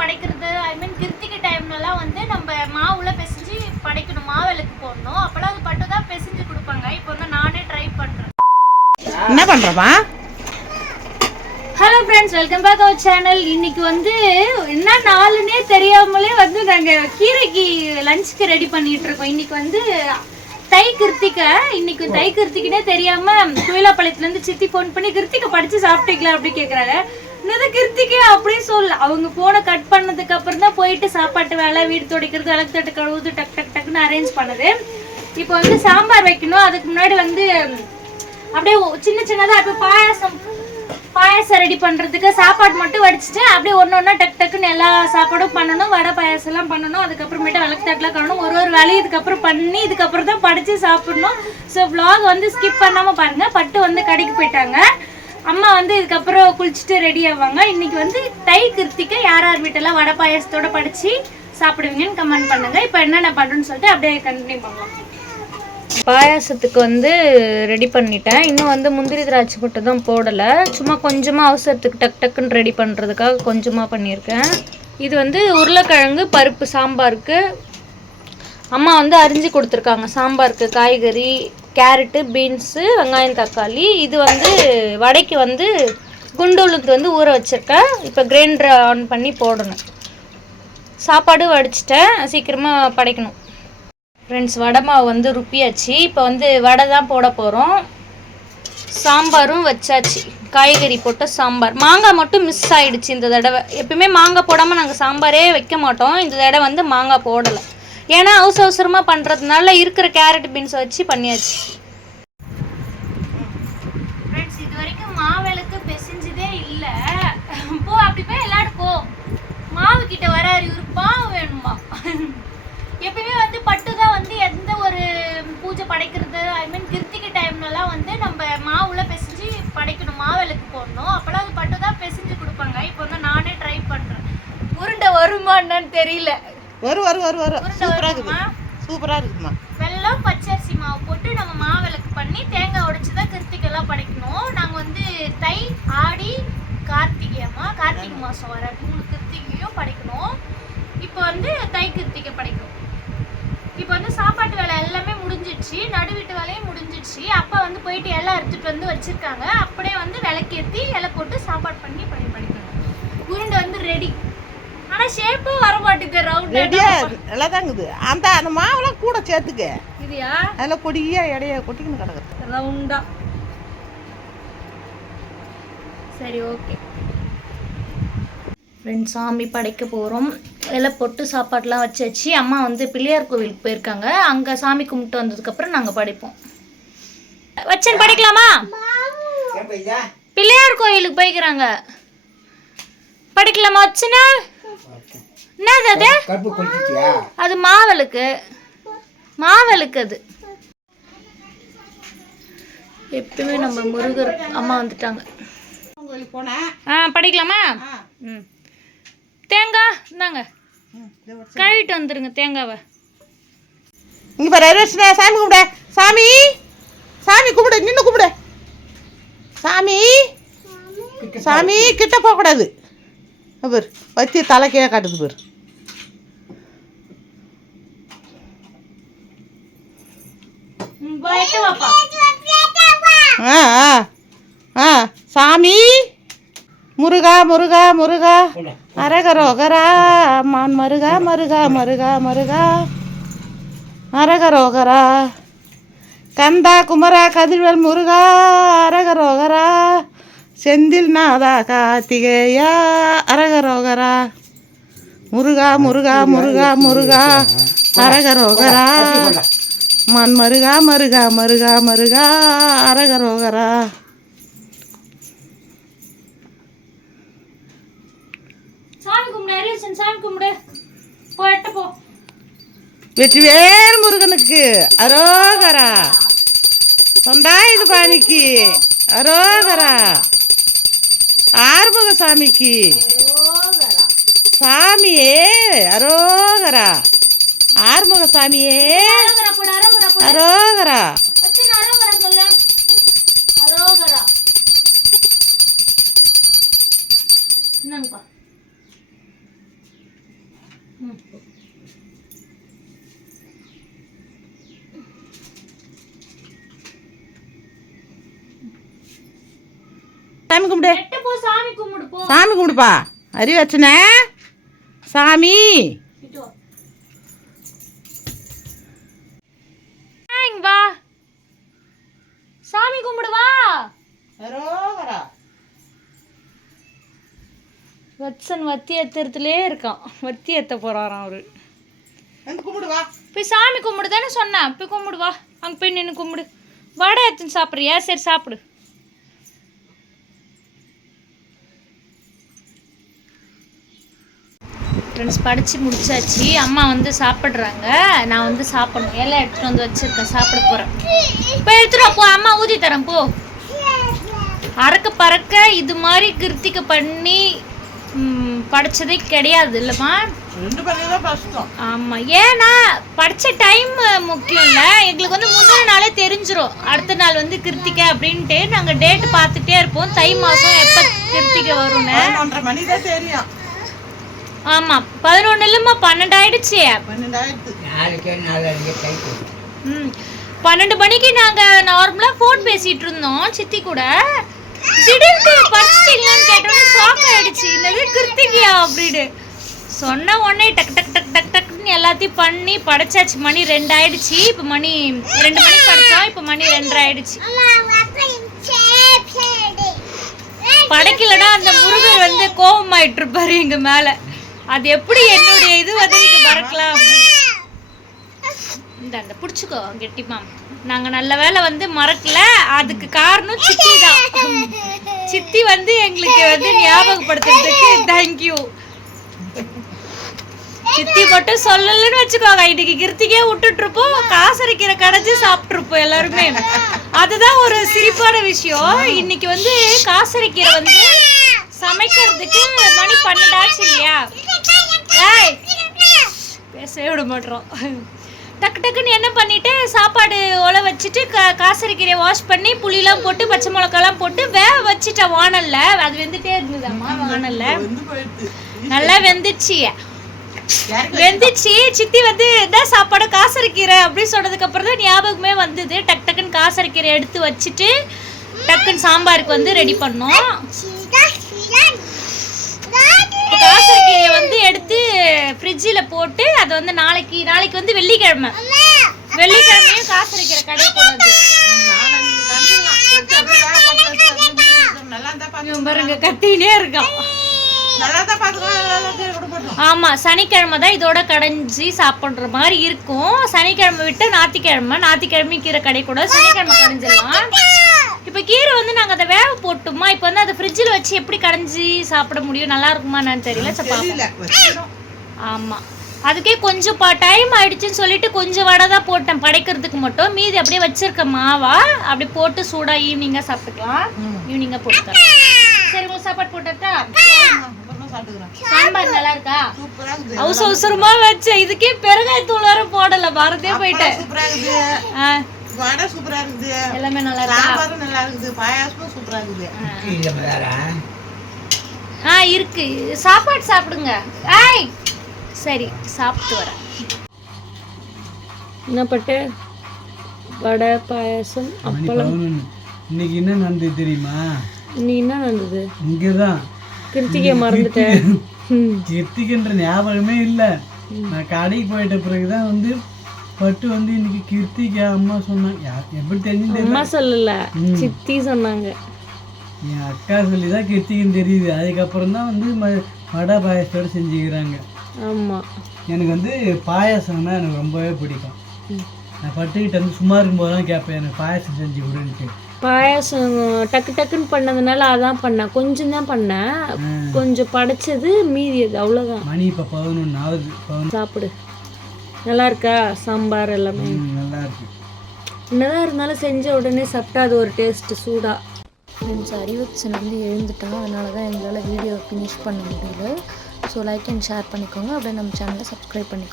படைக்கிறது கிருத்திகை டைம்லலாம் வந்து நம்ம மாவுல பிசைஞ்சு படைக்கணும், மாவிளக்கு போடணும். அப்போலாம் அது பட்டு தான் பிசைஞ்சு கொடுப்பாங்க. இப்போ வந்து நானே ட்ரை பண்ணுறேன். என்ன பண்ணுறப்பா? Hello friends, welcome back our channel. இன்னைக்கு வந்து என்ன நாளுன்னே தெரியாமலே வந்து நாங்கள் கீரைக்கு லஞ்சுக்கு ரெடி பண்ணிட்டு இருக்கோம். இன்னைக்கு வந்து தை கிருத்திகை. இன்னைக்கு தை கிருத்திகைனே தெரியாம கோயிலாப்பாளையத்துலேருந்து சித்தி ஃபோன் பண்ணி கிருத்திகை படிச்சு சாப்பிட்டீங்களா அப்படி கேட்குறாங்க. இன்னும் கிருத்திகை அப்படின்னு சொல்ல அவங்க போனை கட் பண்ணதுக்கு அப்புறம் தான் போயிட்டு சாப்பாட்டு வேலை, வீடு துடைக்கிறது, விளக்கு தட்டு கழுவுது, டக் டக் டக்குன்னு அரேஞ்ச் பண்ணுது. இப்போ வந்து சாம்பார் வைக்கணும். அதுக்கு முன்னாடி வந்து அப்படியே சின்ன சின்னதாக இப்போ பாயாசம் ரெடி பண்ணுறதுக்கு சாப்பாடு மட்டும் வடிச்சிட்டு அப்படியே ஒன்று ஒன்றா டக் டக்குன்னு எல்லா சாப்பாடும் பண்ணணும். வடை பாயாசம்லாம் பண்ணணும். அதுக்கப்புறமேட்டு விளக்கு தட்டெலாம் கழணும். ஒரு வேலையும் இதுக்கப்புறம் பண்ணி இதுக்கப்புறம் தான் படித்து சாப்பிடணும். ஸோ vlog வந்து ஸ்கிப் பண்ணாமல் பாருங்கள். பட்டு வந்து கடைக்கு போயிட்டாங்க. அம்மா வந்து இதுக்கப்புறம் குளிச்சுட்டு ரெடி ஆவாங்க. இன்னைக்கு வந்து தை கிருத்திகை. யார் யார் வீட்டெல்லாம் வடை பாயாசத்தோட படித்து சாப்பிடுவீங்கன்னு கமெண்ட் பண்ணுங்கள். இப்போ என்னென்ன பண்ணுறேன்னு சொல்லிட்டு அப்படியே கண்டினியூ பண்ணலாம். பாயாசத்துக்கு வந்து ரெடி பண்ணிட்டேன். இன்னும் வந்து முந்திரி திராட்சை மட்டும் தான் போடலை. சும்மா கொஞ்சமாக அவசரத்துக்கு டக் டக்குன்னு ரெடி பண்ணுறதுக்காக கொஞ்சமாக பண்ணியிருக்கேன். இது வந்து உருளைக்கிழங்கு பருப்பு சாம்பாருக்கு அம்மா வந்து அரிஞ்சு கொடுத்துருக்காங்க. சாம்பாருக்கு காய்கறி, கேரட்டு, பீன்ஸு, வெங்காயம், தக்காளி. இது வந்து வடைக்கு வந்து குண்டு உளுந்து வந்து ஊற வச்சுருக்கேன். இப்போ கிரைண்டர் ஆன் பண்ணி போடணும். சாப்பாடு வடிச்சிட்டேன், சீக்கிரமாக படைக்கணும். ஃப்ரெண்ட்ஸ், வடை மாவு வந்து ருப்பியாச்சு. இப்போ வந்து வடை தான் போட போகிறோம். சாம்பாரும் வச்சாச்சு. காய்கறி போட்ட சாம்பார். மாங்காய் மட்டும் மிஸ் ஆகிடுச்சு இந்த தடவை. எப்பயுமே மாங்காய் போடாமல் நாங்கள் சாம்பாரே வைக்க மாட்டோம். இந்த தடவை வந்து மாங்காய் போடலை. ஏன்னா அவசரமாக பண்ணுறதுனால இருக்கிற கேரட் பீன்ஸை வச்சு பண்ணியாச்சு. ஃப்ரெண்ட்ஸ், இது வரைக்கும் மாவிளக்கு பிசைஞ்சதே இல்லை. போ அப்படி போய் எல்லாரும் போ. மாவு கிட்ட வராரு இவரு. பாவம் வேணுமா? எப்பயுமே வந்து பட்டு தான் வந்து எந்த ஒரு பூஜை படைக்கிறது, கிருத்திகை டைம்லலாம் வந்து நம்ம மாவுல பிசைஞ்சு படைக்கணும், மாவிளக்கு போடணும். அப்போலாம் அது பட்டு தான் பிசைஞ்சு கொடுப்பாங்க. இப்போ வந்து நானே ட்ரை பண்ணுறேன். உருண்டை வருமா என்னன்னு தெரியல. சூப்பரா இருக்குமா? வெல்லம், பச்சரிசி மாவு போட்டு நம்ம மாவிளக்கு பண்ணி தேங்காய் உடைச்சுதான் கிருத்திகைலாம் படைக்கணும். நாங்கள் வந்து தை, ஆடி, கார்த்திகை மாதம் வர 3 கிருத்திகையும் படைக்கணும். இப்போ வந்து தை கிருத்திகை படைக்கணும். இப்போ வந்து சாப்பாட்டு வேலை எல்லாமே முடிஞ்சிடுச்சு, நடுவீட்டு வேலையும் முடிஞ்சிடுச்சு. அப்பா வந்து போயிட்டு எல்லாம் எடுத்துட்டு வந்து வச்சிருக்காங்க. அப்படியே வந்து விளக்கேற்றி இலை போட்டு சாப்பாடு பண்ணி படிக்கணும். உருண்டை வந்து ரெடி. ஆனா ஷேப்பும் வர மாட்டேங்குது. ரவுண்ட் ரெடியா நல்லா தாங்குது. அந்த மாவெல்லாம் கூட சேர்த்துக்க. இதுயா அதெல்லாம் பொடியா எடைய கொட்டிக்கணும் கிடக்குது ரவுண்டா. சரி, ஓகே ஃப்ரெண்ட்ஸ், சாமி படைக்க போகிறோம். இலை போட்டு சாப்பாடுலாம் வச்சாச்சு. அம்மா வந்து பிள்ளையார் கோவிலுக்கு போயிருக்காங்க. அங்கே சாமி கும்பிட்டு வந்ததுக்கப்புறம் நாங்கள் படிப்போம். வச்சன் படிக்கலாமா? பிள்ளையார் கோயிலுக்கு போய்க்கிறாங்க. படிக்கலாமா வச்சுனா? என்னது அது? அது மாவிளக்கு. அது எப்பவுமே நம்ம முருகர் அம்மா வந்துட்டாங்க. படிக்கலாமா? தேங்காய் இந்தாங்க, கழுவிட்டு வந்துருங்க தேங்காவை. இங்க பாரு, சாமி கும்பிட. சாமி கும்பிட, நின்று கும்பிட. சாமி கிட்ட போக கூடாது. பேர் வத்தி தலை கீழே காட்டுது பேர். சாமி முருகா முருகா முருகா அரகரோகரா மான் மருகா மருகா மருகா மருகா அரகரோகரா கந்தா குமரா கதிர்வேல் முருகா அரகரோகரா செந்தில் நாதா கார்த்திகேயா அரகரோகரா முருகா முருகா முருகா முருகா அரகரோகரா மான் மருகா மருகா மருகா மருகா அரகரோகரா. சாமி கும்பிடு. போயிட்டு போ. வெற்றிவேல் முருகனுக்கு அரோகரா. சொந்தாயுது பாணிக்கு அரோகரா. ஆறுமுக சாமிக்கு சாமியே அரோகரா. ஆறுமுக சாமியே அரோகரா. சாமி கும்பிடு. போ சாமி கும்பிடு போ. சாமி கும்பிடுப்பா. அறிவச்சனே சாமி. இங்க வா. சாமி கும்பிடு வா. வத்சன் வத்தி ஏத்துறதுலே இருக்கான். வத்தி ஏத்த போறாராம் அவரு. கும்பிடு வா. போய் சாமி கும்பிடு தானே சொன்னேன். போய் கும்பிடு வா. அங்க போய் நின்று கும்பிடு. வடை எடுத்துன்னு சாப்பிட்றியா? சரி சாப்பிடு. ஃப்ரெண்ட்ஸ் படித்து முடிச்சாச்சு. அம்மா வந்து சாப்பிட்றாங்க. நான் வந்து சாப்பிடணும். எல்லாம் எடுத்துகிட்டு வந்து வச்சுருக்கேன். சாப்பிட போகிறேன். இப்போ எடுத்துகிட்டு போ. அம்மா ஊற்றி தரேன் போ. அறக்க பறக்க இது மாதிரி கிருத்திகை பண்ணி படித்ததே கிடையாது இல்லைம்மா. ஆமாம். ஏன்னா படித்த டைம் முக்கியம் இல்லை. எங்களுக்கு வந்து முந்தின நாளே தெரிஞ்சிடும் அடுத்த நாள் வந்து கிருத்திகை அப்படின்ட்டு. நாங்கள் டேட்டு பார்த்துட்டே இருப்போம். தை மாதம் எப்போ கிருத்திகை வரும்னு. 11:30 மணி தான் தெரியும். ஆமா 11 இல்லம்மா 12 ஆயிடுச்சு. 12 மணிக்கு நாங்க நார்மலா போன் பேசிட்டு இருந்தோம் சித்தி கூட. திடீர்னு படிச்சிட்டீங்களான்னு கேட்டோன்னே ஷாக் ஆயிடுச்சு. என்னது கிருத்திகையா அப்படின்னு சொன்ன உடனே டக் டக் டக் டக் டக்னு எல்லாத்தையும் பண்ணி படைச்சாச்சு. மணி 2 ஆயிடுச்சு. இப்போ மணி 2 மணிக்கு படிச்சோம். இப்போ மணி 2 ஆயிடுச்சு. படைக்கலன்னா அந்த முருகர் வந்து கோபமாயிட்டு இருப்பாரு எங்க மேல. அது எப்படி என்னுடைய இது வந்து நீங்க மறக்கலாம். இந்த பிடிச்சிக்கோ கெட்டிமா. நாங்க நல்ல வேலை வந்து மறக்கல. அதுக்கு காரணம் சித்தி தான். சித்தி வந்து எங்களுக்கு வந்து ஞாபகப்படுத்துறதுக்கு தேங்க்யூ. சித்தி மட்டும் சொல்லலன்னு வச்சுக்கோங்க, இன்னைக்கு கிருத்திகே விட்டுட்டு இருப்போம். காசரிக்கீரை கடைஞ்சி சாப்பிட்டு இருப்போம் எல்லாருமே. அதுதான் ஒரு சிரிப்பான விஷயம். இன்னைக்கு வந்து காசரிக்கீரை வந்து சமைக்கிறதுக்கு மணி 12 ஆச்சு இல்லையா. பேச விட மாட்டோம். டக்கு டக்குன்னு என்ன பண்ணிட்டு சாப்பாடு ஒலை வச்சுட்டு காசரிக்கீரையை வாஷ் பண்ணி புளிலாம் போட்டு பச்சை மிளகாலாம் போட்டு வேக வச்சுட்டேன் வானல்ல. அது வெந்துட்டே இருந்ததாம்மா வானல்ல. நல்லா வெந்துச்சு. சித்தி வந்து என்ன சாப்பாடு காசரிக்கீரை அப்படின்னு சொன்னதுக்கு அப்புறம் தான் ஞாபகமே வந்தது. டக்கு டக்குன்னு காசரிக்கீரை எடுத்து வச்சுட்டு டக்குன்னு சாம்பாருக்கு வந்து ரெடி பண்ணோம். காசரிக்கீரையை வந்து எடுத்து ஃப்ரிட்ஜில் போட்டு அதை வந்து நாளைக்கு வந்து வெள்ளிக்கிழமையும் காசரிக்கீரை கிடைக்கூடாது பாருங்க. கத்தினே இருக்கான். ஆமா சனிக்கிழமை தான் இதோட கடைஞ்சி சாப்பிட்ற மாதிரி இருக்கும். சனிக்கிழமை விட்டு ஞாயிற்றுக்கிழமை கீரை கிடைக்கூடாது. சனிக்கிழமை கடைஞ்சிடலாம். இப்போ கீரை வந்து நாங்கள் அதை வேக போட்டோமா. இப்போ வந்து அதை ஃப்ரிட்ஜில் வச்சு எப்படி கடைஞ்சி சாப்பிட முடியும்? நல்லா இருக்குமா என்னன்னு தெரியல. ஆமாம் அதுக்கே கொஞ்சம் டைம் ஆயிடுச்சுன்னு சொல்லிட்டு கொஞ்சம் வடை தான் போட்டேன் படைக்கிறதுக்கு மட்டும். மீதி அப்படியே வச்சிருக்க மாவா அப்படி போட்டு சூடாக ஈவினிங்காக சாப்பிட்டுக்கலாம். ஈவினிங்காக போட்டு சரி உங்களுக்கு சாப்பாடு போட்டா. சாம்பார் நல்லா இருக்கா? அவசரமா வச்சேன். இதுக்கே பெருங்காயத்தூள் வேற போடல, மறந்தே போயிட்டேன். வடை சூப்பரா இருக்குது. எல்லாமே நல்லா இருக்கு. சாம்பாரும் நல்லா இருக்குது. பாயாசமும் சூப்பரா இருக்குது. இருக்கு. சாப்பாடு சாப்பிடுங்க. சரி சாப்பிட்டு வரேன். என்ன பட்டு வடை பாயாசம் அப்பளம். இன்னைக்கு என்ன நடந்தது தெரியுமா? இன்னைக்கு என்ன நடந்தது? இங்கதான் கிருத்திகை மறந்துட்டேன். கிருத்திகைன்ற ஞாபகமே இல்லை. நான் கடைக்கு போயிட்ட பிறகுதான் வந்து பட்டு வந்து இன்னைக்கு கிருத்திகை அம்மா சொன்னாங்க. எப்படி தெரிஞ்சு? அம்மா சொல்லல, சித்தி சொன்னாங்க. என் அக்கா சொல்லி தான் கிருத்திகைன்னு தெரியுது. அதுக்கப்புறம் தான் வந்து வடை பாயாசத்தோடு செஞ்சுக்கிறாங்க. ஆமாம் எனக்கு வந்து பாயாசம்னா எனக்கு ரொம்பவே பிடிக்கும். நான் பட்டுக்கிட்ட வந்து சும்மா இருக்கும்போது தான் கேட்பேன், எனக்கு பாயாசம் செஞ்சு கொடுன்ட்டு. பாயாசம் டக்கு டக்குன்னு பண்ணதுனால அதான் பண்ணேன். கொஞ்சம் தான் பண்ணேன். கொஞ்சம் படைச்சது மீதி அது அவ்வளோதான். மணி இப்போ 11 ஆகுது. சாப்பிடு. நல்லா இருக்கா சாம்பார் எல்லாமே? நல்லா இருக்கு. என்னதான் இருந்தாலும் செஞ்ச உடனே சாப்பிட்டா அது ஒரு டேஸ்ட்டு சூடாக. ஃப்ரெண்ட்ஸ் அறிவச்சன் வந்து எழுந்துட்டான். அதனால தான் எங்களால் வீடியோ ஃபினிஷ் பண்ண முடியல. ஸோ லைக் அண்ட் ஷேர் பண்ணிக்கோங்க. அப்படியே நம்ம சேனலை சப்ஸ்கிரைப் பண்ணிக்கோங்க.